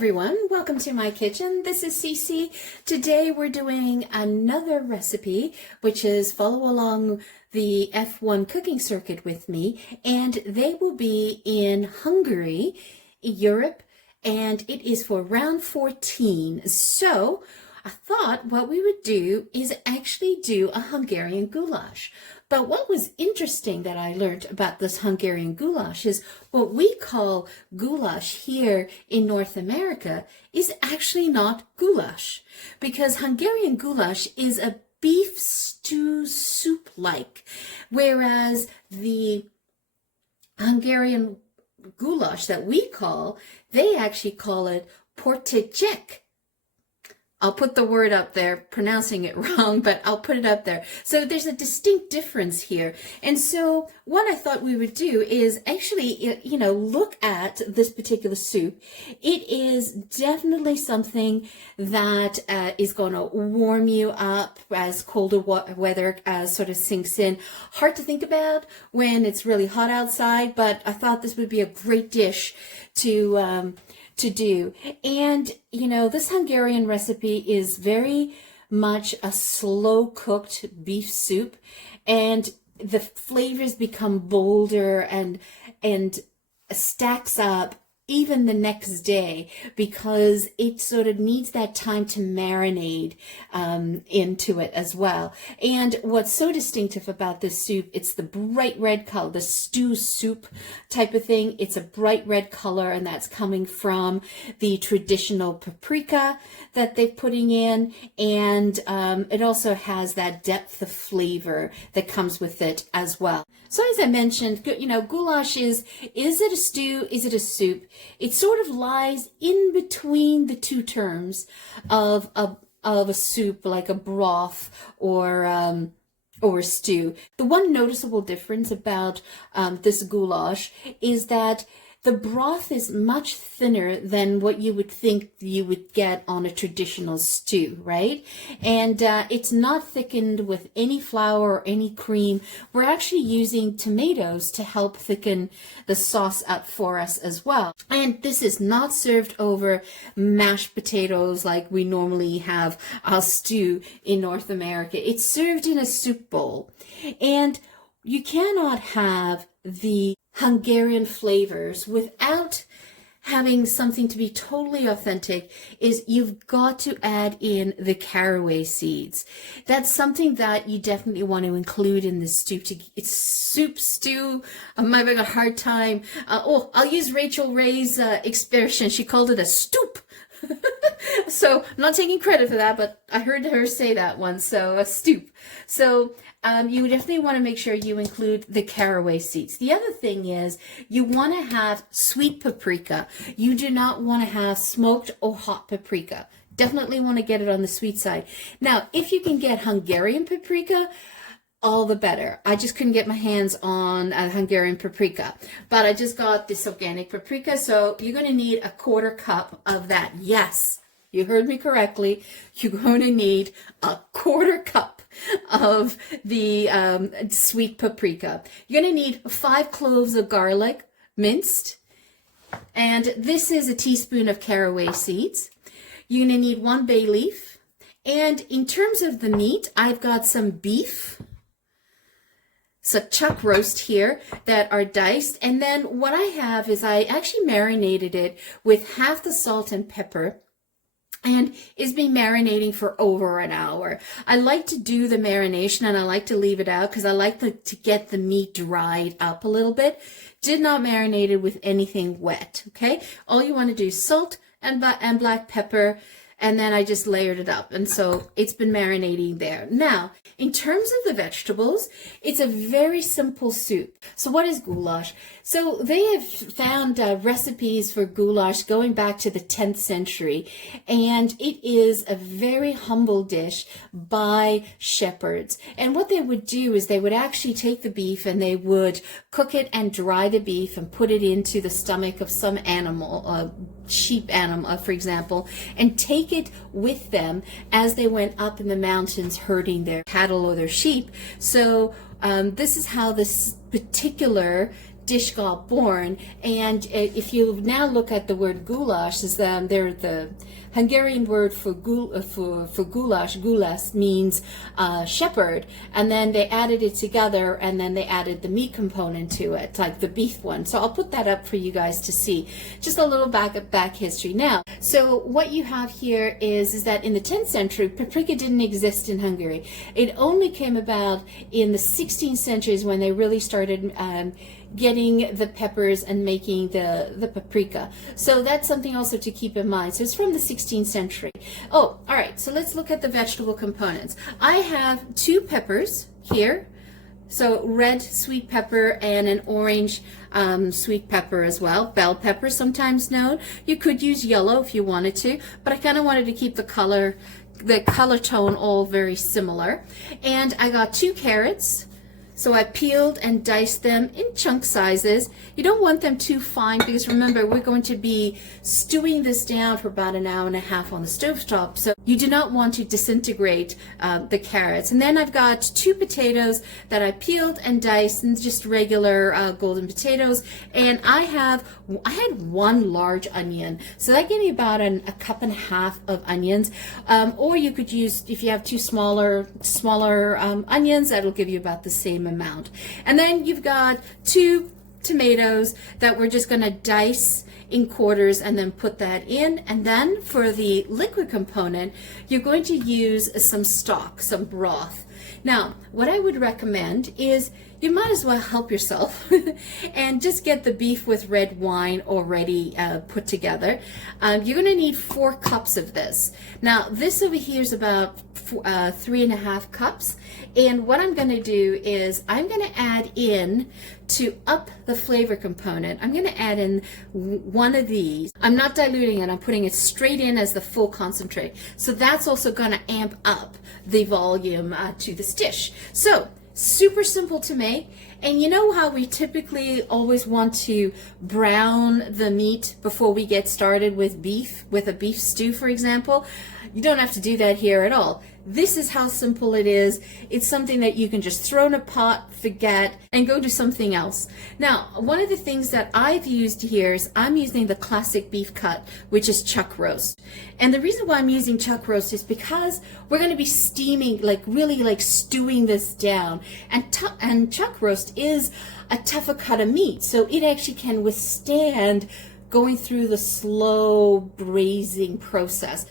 everyone, welcome to my kitchen. This is Cece. Today we're doing another recipe, which is follow along the F1 cooking circuit with me, and they will be in Hungary, Europe, and it is for round 14. So I thought what we would do is actually do a Hungarian goulash. But what was interesting that I learned about this Hungarian goulash is what we call goulash here in North America is actually not goulash, because Hungarian goulash is a beef stew soup-like, whereas the Hungarian goulash that we call, they actually call it portecek. I'll put the word up there, pronouncing it wrong, but I'll put it up there. So there's a distinct difference here. And so what I thought we would do is actually, look at this particular soup. It is definitely something that is going to warm you up as colder weather sort of sinks in. Hard to think about when it's really hot outside, but I thought this would be a great dish to do. And this Hungarian recipe is very much a slow cooked beef soup, and the flavors become bolder and stacks up even the next day, because it sort of needs that time to marinate into it as well. And what's so distinctive about this soup, it's the bright red color, the stew soup type of thing. It's a bright red color, and that's coming from the traditional paprika that they're putting in. And it also has that depth of flavor that comes with it as well. So as I mentioned, goulash is it a stew? Is it a soup? It sort of lies in between the two terms of a soup, like a broth or a stew. The one noticeable difference about this goulash is that the broth is much thinner than what you would think you would get on a traditional stew, right? And it's not thickened with any flour or any cream. We're actually using tomatoes to help thicken the sauce up for us as well. And this is not served over mashed potatoes like we normally have a stew in North America. It's served in a soup bowl. And you cannot have the Hungarian flavors without having something to be totally authentic. Is you've got to add in the caraway seeds. That's something that you definitely want to include in this stew. It's stew. I'm having a hard time. I'll use Rachel Ray's expression. She called it a stoup. So I'm not taking credit for that, but I heard her say that once. So a stoup. So you definitely want to make sure you include the caraway seeds. The other thing is you want to have sweet paprika. You do not want to have smoked or hot paprika. Definitely want to get it on the sweet side. Now, if you can get Hungarian paprika, all the better. I just couldn't get my hands on a Hungarian paprika, but I just got this organic paprika. So you're going to need a 1/4 cup of that. Yes, you heard me correctly. You're going to need a 1/4 cup of the sweet paprika. You're going to need 5 cloves of garlic minced, and this is a teaspoon of caraway seeds. You're going to need 1 bay leaf, and in terms of the meat, I've got some beef, so chuck roast here that are diced, and then what I have is I actually marinated it with half the salt and pepper, and it's been marinating for over an hour. I like to do the marination, and I like to leave it out because I like to get the meat dried up a little bit. Did not marinate it with anything wet, okay? All you want to do is salt and black pepper, and then I just layered it up, and so it's been marinating there. Now, in terms of the vegetables, it's a very simple soup. So what is goulash? So they have found recipes for goulash going back to the 10th century, and it is a very humble dish by shepherds. And what they would do is they would actually take the beef and they would cook it and dry the beef and put it into the stomach of some animal, sheep animal, for example, and take it with them as they went up in the mountains herding their cattle or their sheep. So this is how this particular dish got born. And if you now look at the word goulash, is they're the Hungarian word for goulash. Gulyás means shepherd, and then they added it together, and then they added the meat component to it, like the beef one. So I'll put that up for you guys to see. Just a little back history. Now, so what you have here is that in the 10th century, paprika didn't exist in Hungary. It only came about in the 16th centuries when they really started getting the peppers and making the paprika. So that's something also to keep in mind. So it's from the 16th century. Oh, all right. So let's look at the vegetable components. I have 2 peppers here. So red sweet pepper and an orange sweet pepper as well. Bell pepper, sometimes known. You could use yellow if you wanted to, but I kind of wanted to keep the color tone all very similar. And I got 2 carrots. So I peeled and diced them in chunk sizes. You don't want them too fine because remember, we're going to be stewing this down for about an hour and a half on the stovetop. So you do not want to disintegrate the carrots. And then I've got 2 potatoes that I peeled and diced, and just regular golden potatoes. And I had 1 large onion. So that gave me about a cup and a half of onions. Or you could use, if you have 2 smaller onions, that'll give you about the same amount. And then you've got 2 tomatoes that we're just going to dice in quarters and then put that in. And then for the liquid component, you're going to use some stock, some broth. Now, what I would recommend is you might as well help yourself and just get the beef with red wine already put together. You're going to need 4 cups of this. Now, this over here is about 3.5 cups. And what I'm going to do is I'm going to add in, to up the flavor component, I'm going to add in 1 of these. I'm not diluting it. I'm putting it straight in as the full concentrate. So that's also going to amp up the volume to this dish. So super simple to make. And you know how we typically always want to brown the meat before we get started with beef, with a beef stew, for example? You don't have to do that here at all. This is how simple it is. It's something that you can just throw in a pot, forget, and go do something else. Now, one of the things that I've used here is I'm using the classic beef cut, which is chuck roast. And the reason why I'm using chuck roast is because we're going to be steaming, really stewing this down. And chuck roast is a tougher cut of meat, so it actually can withstand going through the slow braising process.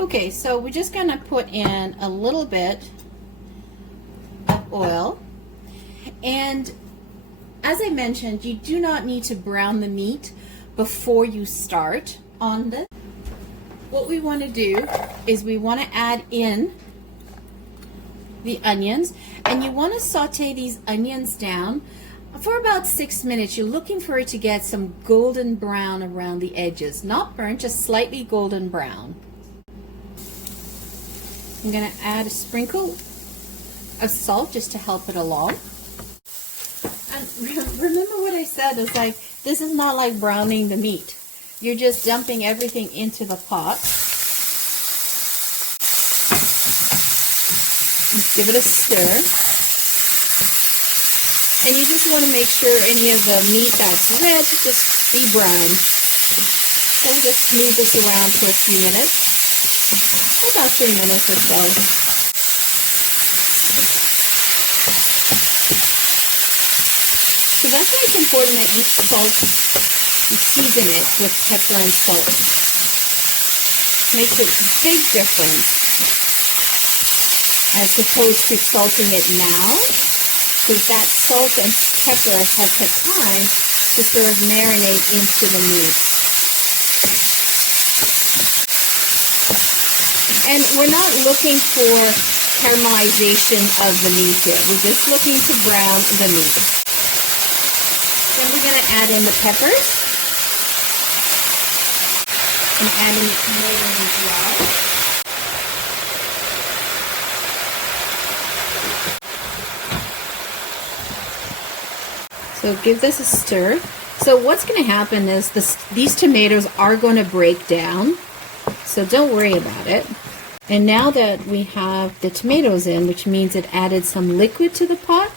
Okay, so we're just going to put in a little bit of oil. And as I mentioned, you do not need to brown the meat before you start on this. What we want to do is we want to add in the onions, and you want to saute these onions down for about 6 minutes. You're looking for it to get some golden brown around the edges. Not burnt, just slightly golden brown. I'm going to add a sprinkle of salt just to help it along. And remember what I said, it's like, this is not like browning the meat. You're just dumping everything into the pot. Just give it a stir. And you just want to make sure any of the meat that's red just be brown. Then just move this around for a few minutes. About 3 minutes or so. So that's why it's important that you salt and season it with pepper and salt. Makes a big difference as opposed to salting it now, because that salt and pepper has had time to sort of marinate into the meat. And we're not looking for caramelization of the meat here. We're just looking to brown the meat. Then we're going to add in the peppers. And add in the tomatoes as well. So give this a stir. So what's going to happen is these tomatoes are going to break down. So don't worry about it. And now that we have the tomatoes in, which means it added some liquid to the pot,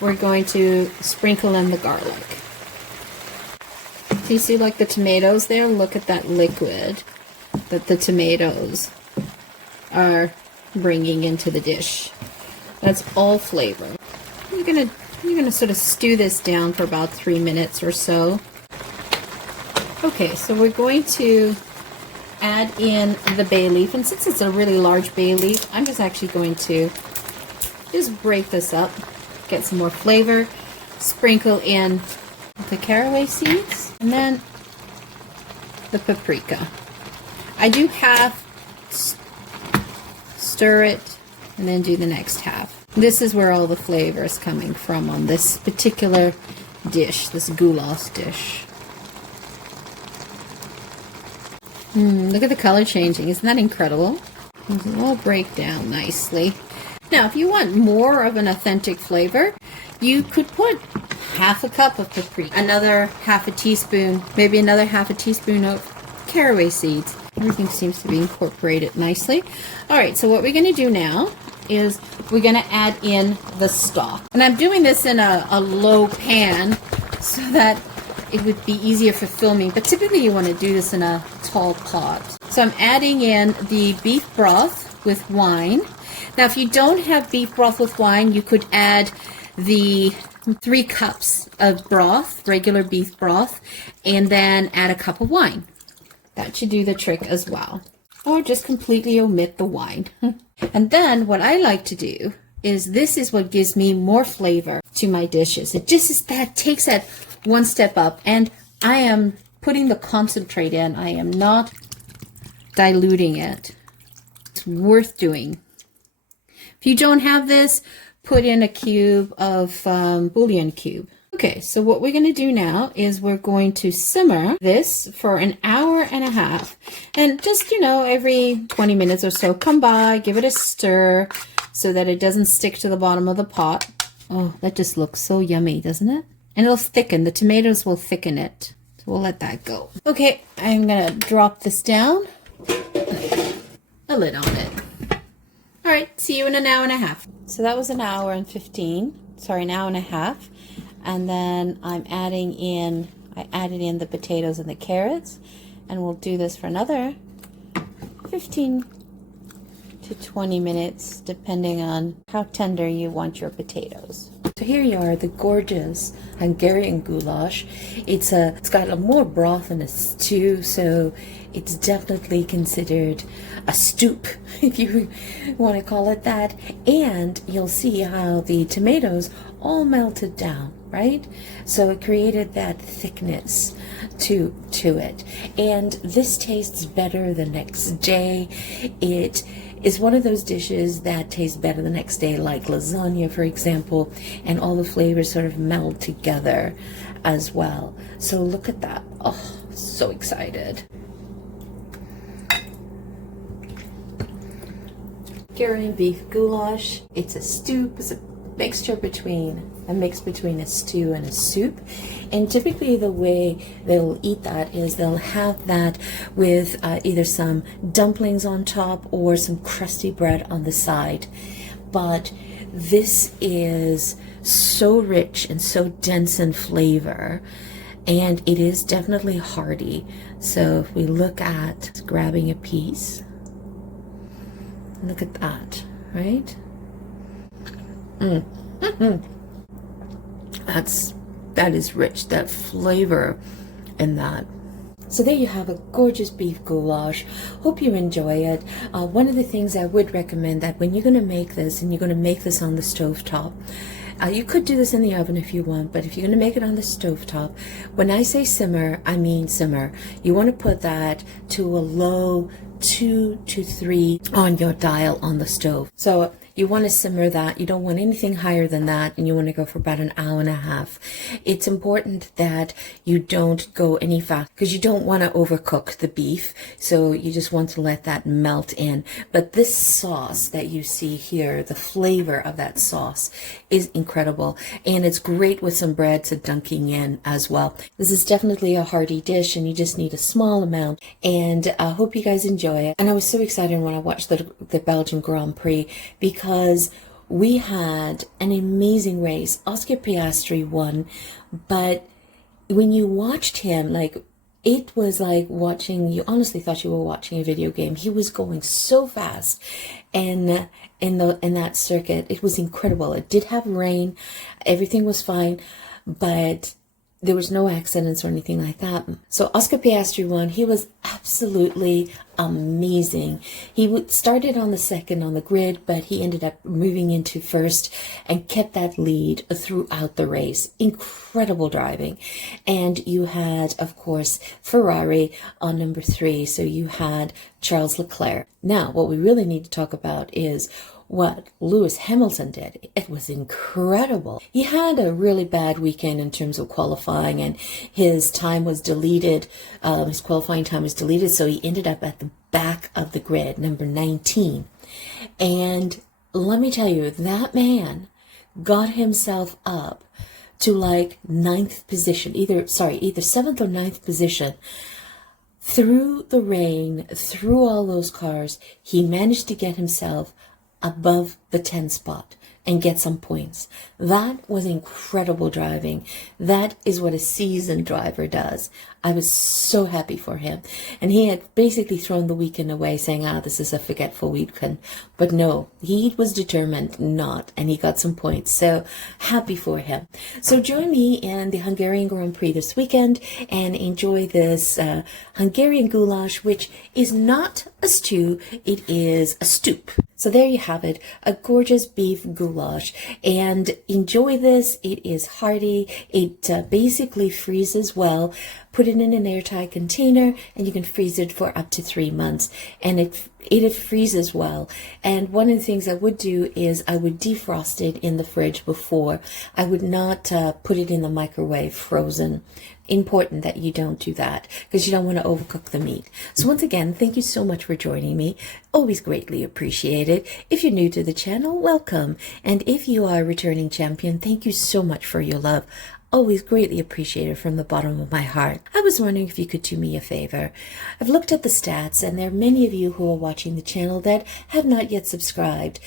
we're going to sprinkle in the garlic. So you see like the tomatoes there? Look at that liquid that the tomatoes are bringing into the dish. That's all flavor. You're gonna sort of stew this down for about 3 minutes or so. Okay, so we're going to add in the bay leaf, and since it's a really large bay leaf, I'm just actually going to just break this up, get some more flavor, sprinkle in the caraway seeds, and then the paprika. I do half stir it and then do the next half. This is where all the flavor is coming from on this particular dish, this goulash dish. Look at the color changing. Isn't that incredible? It'll all break down nicely. Now, if you want more of an authentic flavor, you could put half a cup of paprika, another half a teaspoon, maybe another half a teaspoon of caraway seeds. Everything seems to be incorporated nicely. All right, so what we're going to do now is we're going to add in the stock. And I'm doing this in a low pan so that it would be easier for filming, but typically you want to do this in a tall pot. So I'm adding in the beef broth with wine. Now, if you don't have beef broth with wine, you could add the 3 cups of broth, regular beef broth, and then add a cup of wine. That should do the trick as well. Or just completely omit the wine. And then what I like to do is this is what gives me more flavor to my dishes. It just is that takes that one step up, and I am putting the concentrate in. I am not diluting it. It's worth doing. If you don't have this, put in a cube of bouillon cube. Okay, so what we're going to do now is we're going to simmer this for an hour and a half. And just, every 20 minutes or so, come by, give it a stir so that it doesn't stick to the bottom of the pot. Oh, that just looks so yummy, doesn't it? And it'll thicken. The tomatoes will thicken it. So we'll let that go. Okay, I'm going to drop this down. A lid on it. All right, see you in an hour and a half. So that was an hour and 15. Sorry, an hour and a half. And then I added in the potatoes and the carrots. And we'll do this for another 15 to 20 minutes, depending on how tender you want your potatoes. So here you are, the gorgeous Hungarian goulash. It's got more broth than a stew, so it's definitely considered a stoup, if you want to call it that. And you'll see how the tomatoes all melted down, right? So it created that thickness to it. And this tastes better the next day. It is one of those dishes that tastes better the next day, like lasagna, for example, and all the flavors sort of meld together as well. So look at that. Oh, so excited. Hungarian beef goulash. It's a stoup. It's a mix between a stew and a soup. And typically the way they'll eat that is they'll have that with either some dumplings on top or some crusty bread on the side. But this is so rich and so dense in flavor, and it is definitely hearty. So if we look at grabbing a piece, look at that, right? That is rich, that flavor in that. So there you have a gorgeous beef goulash. Hope you enjoy it. One of the things I would recommend that when you're going to make this, and you're going to make this on the stovetop, you could do this in the oven if you want, but if you're going to make it on the stovetop, when I say simmer, I mean simmer. You want to put that to a low 2 to 3 on your dial on the stove. So you want to simmer that. You don't want anything higher than that, and you want to go for about an hour and a half. It's important that you don't go any fast because you don't want to overcook the beef. So you just want to let that melt in. But this sauce that you see here, the flavor of that sauce is incredible, and it's great with some bread to dunking in as well. This is definitely a hearty dish, and you just need a small amount. And I hope you guys enjoy it. And I was so excited when I watched the Belgian Grand Prix, because we had an amazing race. Oscar Piastri won, but when you watched him, like, it was like watching, you honestly thought you were watching a video game. He was going so fast, and in that circuit, it was incredible. It did have rain, everything was fine, but there was no accidents or anything like that. So Oscar Piastri won. He was absolutely amazing. He started on the second on the grid, but he ended up moving into first and kept that lead throughout the race. Incredible driving. And you had, of course, Ferrari on number 3. So you had Charles Leclerc. Now, what we really need to talk about is what Lewis Hamilton did. It was incredible. He had a really bad weekend in terms of qualifying, and his time was deleted. His qualifying time was deleted, so he ended up at the back of the grid, number 19. And let me tell you, that man got himself up to like 9th position, either 7th or 9th position. Through the rain, through all those cars, he managed to get himself above the 10 spot and get some points. That was incredible driving. That is what a seasoned driver does. I was so happy for him. And he had basically thrown the weekend away saying, this is a forgetful weekend. But no, he was determined not, and he got some points. So happy for him. So join me in the Hungarian Grand Prix this weekend and enjoy this Hungarian goulash, which is not a stew, it is a stoup. So there you have it, a gorgeous beef goulash, and enjoy this. It is hearty. It basically freezes well. Put it in an airtight container and you can freeze it for up to 3 months, and it freezes well. And one of the things I would do is I would defrost it in the fridge before. I would not put it in the microwave frozen. Important that you don't do that because you don't want to overcook the meat. So once again, thank you so much for joining me. Always greatly appreciated. If you're new to the channel, welcome. And if you are a returning champion, thank you so much for your love. Always greatly appreciated from the bottom of my heart. I was wondering if you could do me a favor. I've looked at the stats, and there are many of you who are watching the channel that have not yet subscribed.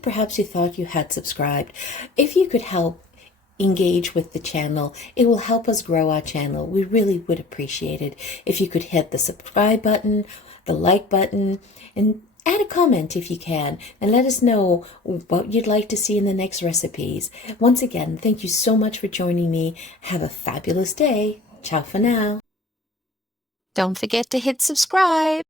Perhaps you thought you had subscribed. If you could help engage with the channel, it will help us grow our channel. We really would appreciate it if you could hit the subscribe button, the like button, and add a comment if you can, and let us know what you'd like to see in the next recipes. Once again, thank you so much for joining me. Have a fabulous day. Ciao for now. Don't forget to hit subscribe.